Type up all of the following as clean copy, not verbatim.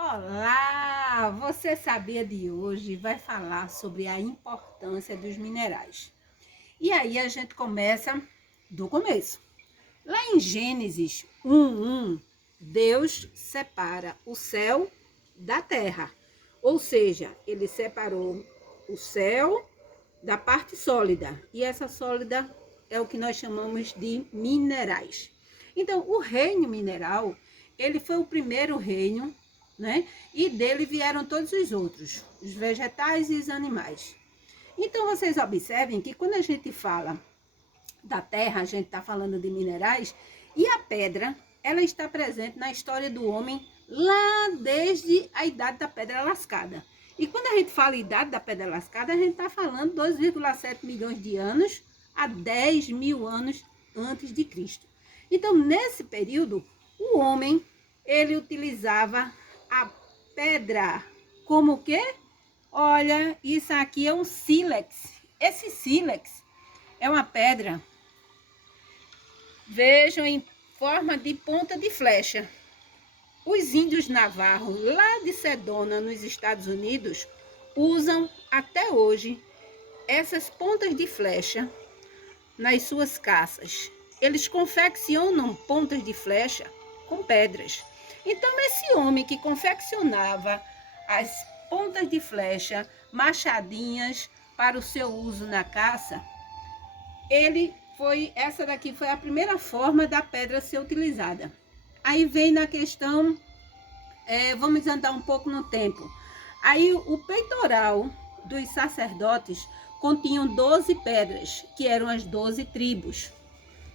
Olá! Você sabia de hoje vai falar sobre a importância dos minerais. E aí a gente começa do começo. Lá em Gênesis 1:1, Deus separa o céu da terra. Ou seja, ele separou o céu da parte sólida. E essa sólida é o que nós chamamos de minerais. Então, o reino mineral, ele foi o primeiro reino, né? E dele vieram todos os outros, os vegetais e os animais. Então, vocês observem que quando a gente fala da terra, a gente está falando de minerais, e a pedra, ela está presente na história do homem lá desde a idade da pedra lascada. E quando a gente fala idade da pedra lascada, a gente está falando 2,7 milhões de anos a 10 mil anos antes de Cristo. Então, nesse período, o homem, ele utilizava a pedra como o quê? Olha, isso aqui é um sílex. Esse sílex é uma pedra, vejam, em forma de ponta de flecha. Os índios navarros, lá de Sedona, nos Estados Unidos, usam até hoje essas pontas de flecha nas suas caças. Eles confeccionam pontas de flecha com pedras. Então, esse homem que confeccionava as pontas de flecha, machadinhas para o seu uso na caça, essa daqui foi a primeira forma da pedra ser utilizada. Aí vem na questão, vamos andar um pouco no tempo. Aí o peitoral dos sacerdotes continham 12 pedras, que eram as 12 tribos.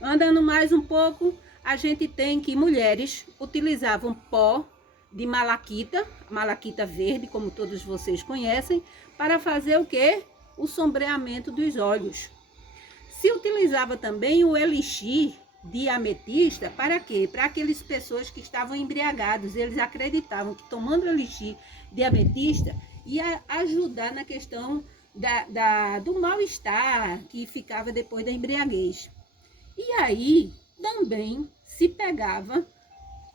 Andando mais um pouco, a gente tem que mulheres utilizavam pó de malaquita verde, como todos vocês conhecem, para fazer o quê? O sombreamento dos olhos. Se utilizava também o elixir de ametista, para quê? Para aquelas pessoas que estavam embriagados. Eles acreditavam que tomando o elixir de ametista ia ajudar na questão do mal-estar que ficava depois da embriaguez. E aí também se pegava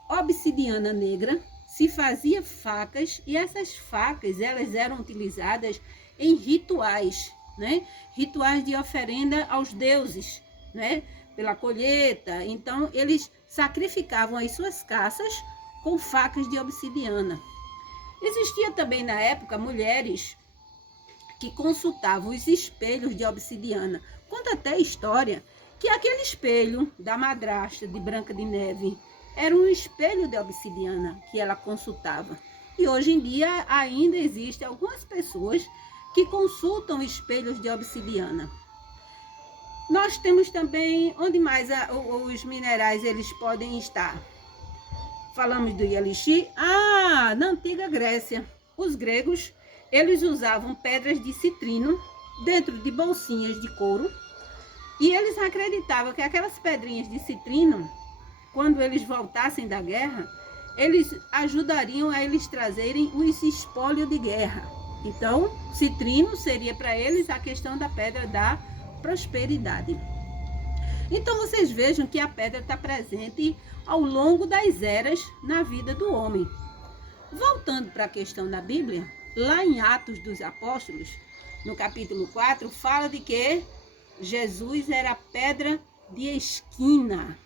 obsidiana negra, se fazia facas, e essas facas elas eram utilizadas em rituais, né? Rituais de oferenda aos deuses, né? Pela colheita. Então eles sacrificavam as suas caças com facas de obsidiana. Existia também na época mulheres que consultavam os espelhos de obsidiana. Conta até a história que aquele espelho da madrasta de Branca de Neve era um espelho de obsidiana que ela consultava. E hoje em dia ainda existem algumas pessoas que consultam espelhos de obsidiana. Nós temos também, onde mais os minerais eles podem estar? Falamos do elixir. Na antiga Grécia, os gregos, eles usavam pedras de citrino dentro de bolsinhas de couro. E eles acreditavam que aquelas pedrinhas de citrino, quando eles voltassem da guerra, eles ajudariam a eles trazerem os espólios de guerra. Então, citrino seria para eles a questão da pedra da prosperidade. Então, vocês vejam que a pedra está presente ao longo das eras na vida do homem. Voltando para a questão da Bíblia, lá em Atos dos Apóstolos, no capítulo 4, fala de que Jesus era pedra de esquina.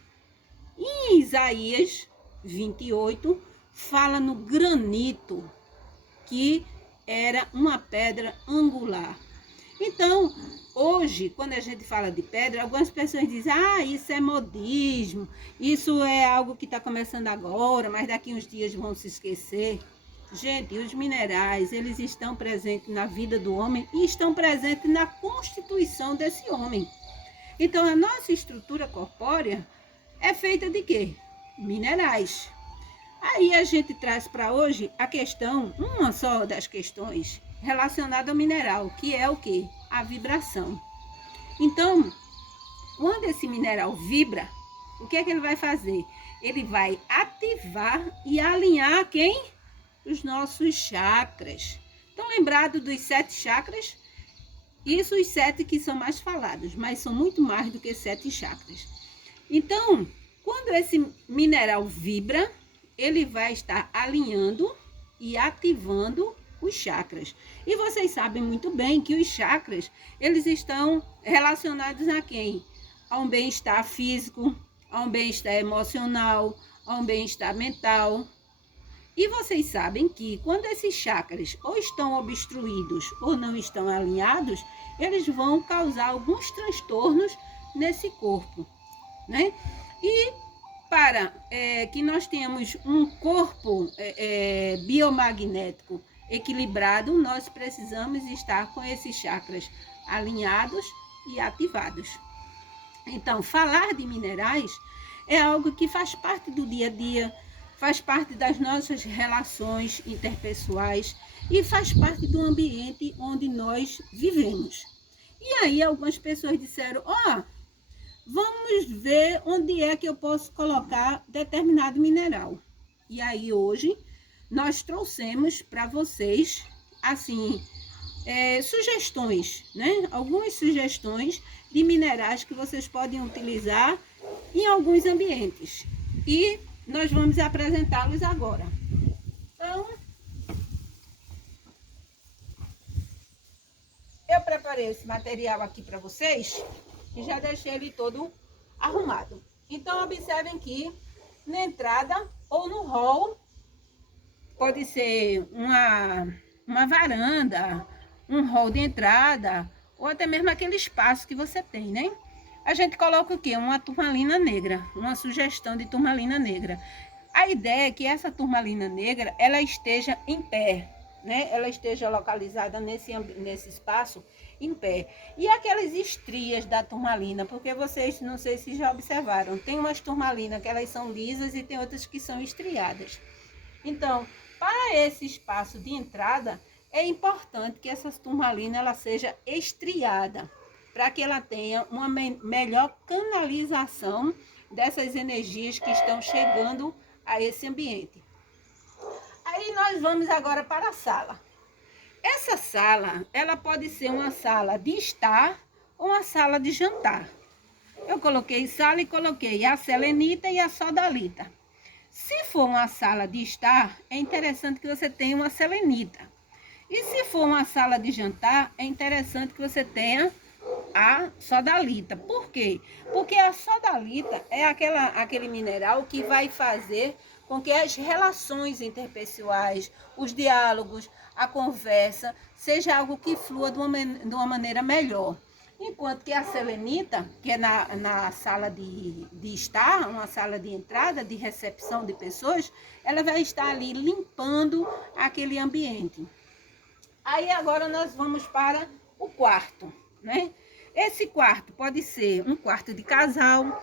Em Isaías 28, fala no granito, que era uma pedra angular. Então, hoje, quando a gente fala de pedra, algumas pessoas dizem, isso é modismo, isso é algo que está começando agora, mas daqui uns dias vão se esquecer. Gente, os minerais, eles estão presentes na vida do homem e estão presentes na constituição desse homem. Então, a nossa estrutura corpórea é feita de quê? Minerais. Aí a gente traz para hoje a questão, uma só das questões relacionada ao mineral, que é o quê? A vibração. Então, quando esse mineral vibra, o que é que ele vai fazer? Ele vai ativar e alinhar quem? Os nossos chakras. Estão lembrados dos 7 chakras? Isso os 7 que são mais falados, mas são muito mais do que 7 chakras. Então, quando esse mineral vibra, ele vai estar alinhando e ativando os chakras. E vocês sabem muito bem que os chakras, eles estão relacionados a quem? A um bem-estar físico, a um bem-estar emocional, a um bem-estar mental. E vocês sabem que quando esses chakras ou estão obstruídos ou não estão alinhados, eles vão causar alguns transtornos nesse corpo, né? E para que nós tenhamos um corpo biomagnético equilibrado, nós precisamos estar com esses chakras alinhados e ativados. Então, falar de minerais é algo que faz parte do dia a dia, faz parte das nossas relações interpessoais e faz parte do ambiente onde nós vivemos. E aí algumas pessoas disseram, vamos ver onde é que eu posso colocar determinado mineral. E aí hoje nós trouxemos para vocês, assim, sugestões, né? Algumas sugestões de minerais que vocês podem utilizar em alguns ambientes. E nós vamos apresentá-los agora. Então, eu preparei esse material aqui para vocês e já deixei ele todo arrumado. Então, observem que na entrada ou no hall, pode ser uma varanda, um hall de entrada, ou até mesmo aquele espaço que você tem, né? A gente coloca o quê? Uma turmalina negra, uma sugestão de turmalina negra. A ideia é que essa turmalina negra, ela esteja em pé, né? Ela esteja localizada nesse espaço em pé. E aquelas estrias da turmalina, porque vocês, não sei se já observaram, tem umas turmalinas que elas são lisas e tem outras que são estriadas. Então, para esse espaço de entrada, é importante que essa turmalina ela seja estriada, para que ela tenha uma melhor canalização dessas energias que estão chegando a esse ambiente. Aí nós vamos agora para a sala. Essa sala, ela pode ser uma sala de estar ou uma sala de jantar. Eu coloquei sala e coloquei a selenita e a sodalita. Se for uma sala de estar, é interessante que você tenha uma selenita. E se for uma sala de jantar, é interessante que você tenha a sodalita. Por quê? Porque a sodalita é aquele mineral que vai fazer com que as relações interpessoais, os diálogos, a conversa, seja algo que flua de uma maneira melhor. Enquanto que a selenita, que é na sala de estar, uma sala de entrada, de recepção de pessoas, ela vai estar ali limpando aquele ambiente. Aí agora nós vamos para o quarto, né? Esse quarto pode ser um quarto de casal,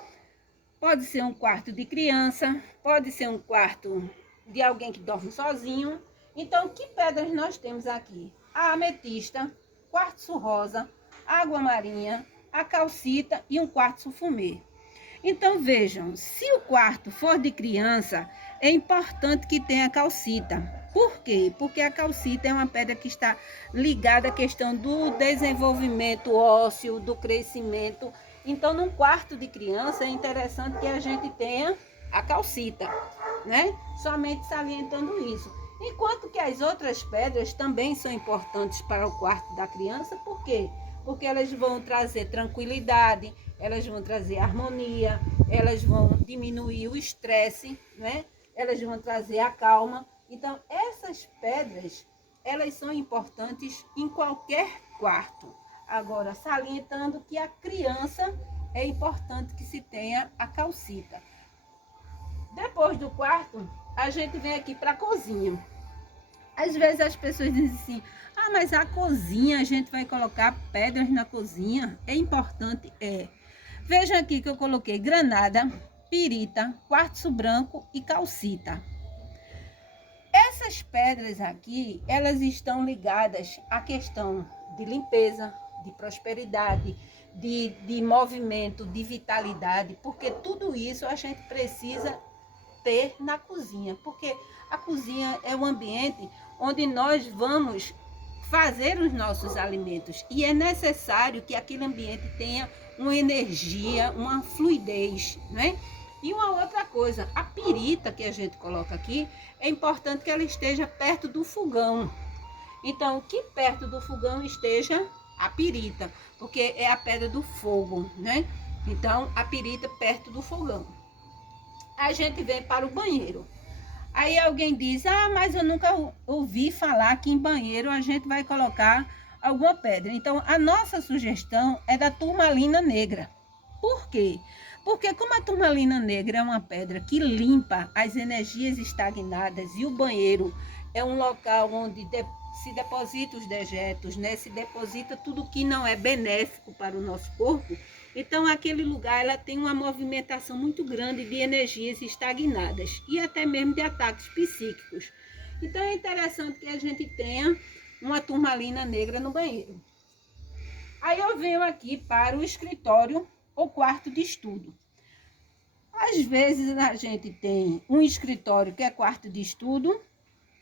pode ser um quarto de criança, pode ser um quarto de alguém que dorme sozinho. Então, que pedras nós temos aqui? A ametista, quartzo rosa, água marinha, a calcita e um quartzo fumê. Então, vejam, se o quarto for de criança, é importante que tenha calcita. Por quê? Porque a calcita é uma pedra que está ligada à questão do desenvolvimento ósseo, do crescimento. Então, num quarto de criança, é interessante que a gente tenha a calcita, né? Somente salientando isso. Enquanto que as outras pedras também são importantes para o quarto da criança, por quê? Porque elas vão trazer tranquilidade, elas vão trazer harmonia, elas vão diminuir o estresse, né? Elas vão trazer a calma. Então, essas pedras, elas são importantes em qualquer quarto. Agora, salientando que a criança é importante que se tenha a calcita. Depois do quarto, a gente vem aqui para a cozinha. Às vezes as pessoas dizem assim, mas a cozinha, a gente vai colocar pedras na cozinha? É importante? É. Veja aqui que eu coloquei granada, pirita, quartzo branco e calcita. Essas pedras aqui, elas estão ligadas à questão de limpeza, de prosperidade, de movimento, de vitalidade, porque tudo isso a gente precisa ter na cozinha, porque a cozinha é o ambiente onde nós vamos fazer os nossos alimentos e é necessário que aquele ambiente tenha uma energia, uma fluidez, né? E uma outra coisa, a pirita que a gente coloca aqui, é importante que ela esteja perto do fogão. Então, que perto do fogão esteja a pirita, porque é a pedra do fogo, né? Então, a pirita perto do fogão. A gente vem para o banheiro. Aí alguém diz, mas eu nunca ouvi falar que em banheiro a gente vai colocar alguma pedra. Então, a nossa sugestão é da turmalina negra. Por quê? Porque como a turmalina negra é uma pedra que limpa as energias estagnadas e o banheiro é um local onde se deposita os dejetos, né? Se deposita tudo que não é benéfico para o nosso corpo. Então, aquele lugar ela tem uma movimentação muito grande de energias estagnadas e até mesmo de ataques psíquicos. Então, é interessante que a gente tenha uma turmalina negra no banheiro. Aí eu venho aqui para o escritório ou quarto de estudo. Às vezes a gente tem um escritório que é quarto de estudo,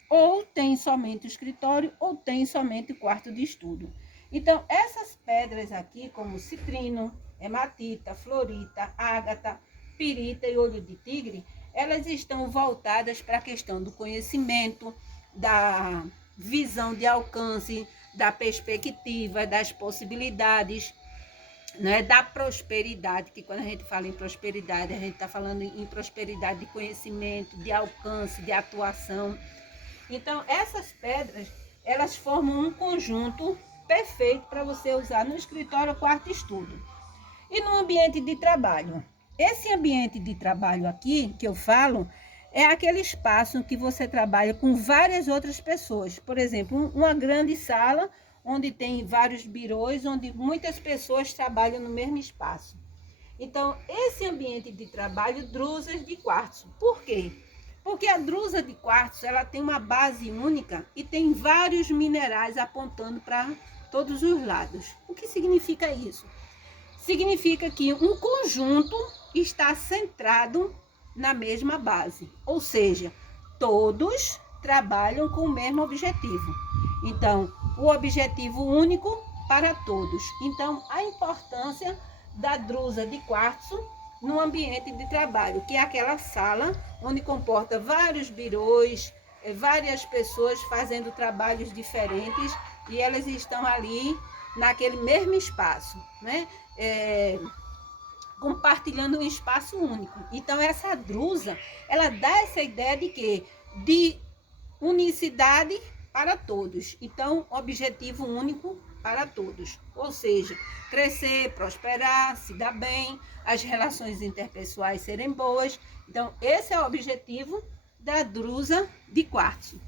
ou tem somente o escritório, ou tem somente o quarto de estudo. Então, essas pedras aqui, como citrino, hematita, florita, ágata, pirita e olho de tigre, elas estão voltadas para a questão do conhecimento, da visão de alcance, da perspectiva, das possibilidades, né, da prosperidade, que quando a gente fala em prosperidade, a gente está falando em prosperidade de conhecimento, de alcance, de atuação. Então, essas pedras, elas formam um conjunto perfeito para você usar no escritório ou quarto de estudo. E no ambiente de trabalho. Esse ambiente de trabalho aqui, que eu falo, é aquele espaço que você trabalha com várias outras pessoas. Por exemplo, uma grande sala onde tem vários birôs, onde muitas pessoas trabalham no mesmo espaço. Então, esse ambiente de trabalho, drusas de quartzo. Por quê? Porque a drusa de quartzo, ela tem uma base única e tem vários minerais apontando para todos os lados. O que significa isso? Significa que um conjunto está centrado na mesma base, ou seja, todos trabalham com o mesmo objetivo. Então, o objetivo único para todos. Então, a importância da drusa de quartzo no ambiente de trabalho, que é aquela sala onde comporta vários birôs, várias pessoas fazendo trabalhos diferentes e elas estão ali naquele mesmo espaço, né? Compartilhando um espaço único. Então, essa drusa, ela dá essa ideia de quê? De unicidade para todos. Então, objetivo único para todos. Ou seja, crescer, prosperar, se dar bem, as relações interpessoais serem boas. Então, esse é o objetivo da drusa de quartzo.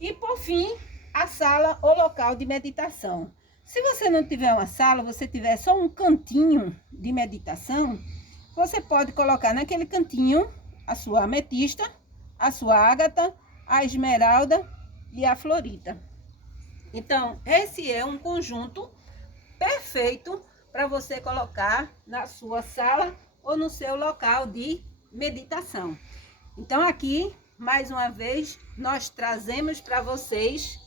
E, por fim, a sala ou local de meditação. Se você não tiver uma sala, você tiver só um cantinho de meditação, você pode colocar naquele cantinho a sua ametista, a sua ágata, a esmeralda e a florita. Então, esse é um conjunto perfeito para você colocar na sua sala ou no seu local de meditação. Então, aqui, mais uma vez, nós trazemos para vocês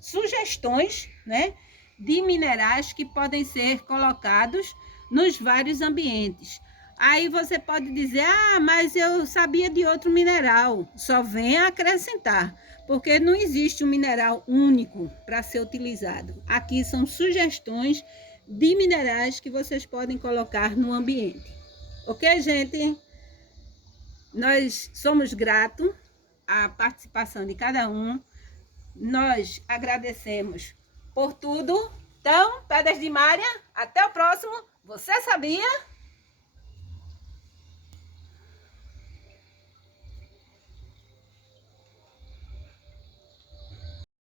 sugestões, né, de minerais que podem ser colocados nos vários ambientes. Aí você pode dizer, mas eu sabia de outro mineral. Só venha acrescentar, porque não existe um mineral único para ser utilizado. Aqui são sugestões de minerais que vocês podem colocar no ambiente. Ok, gente? Nós somos gratos à participação de cada um. Nós agradecemos por tudo. Então, Pedras de Mária, até o próximo. Você sabia?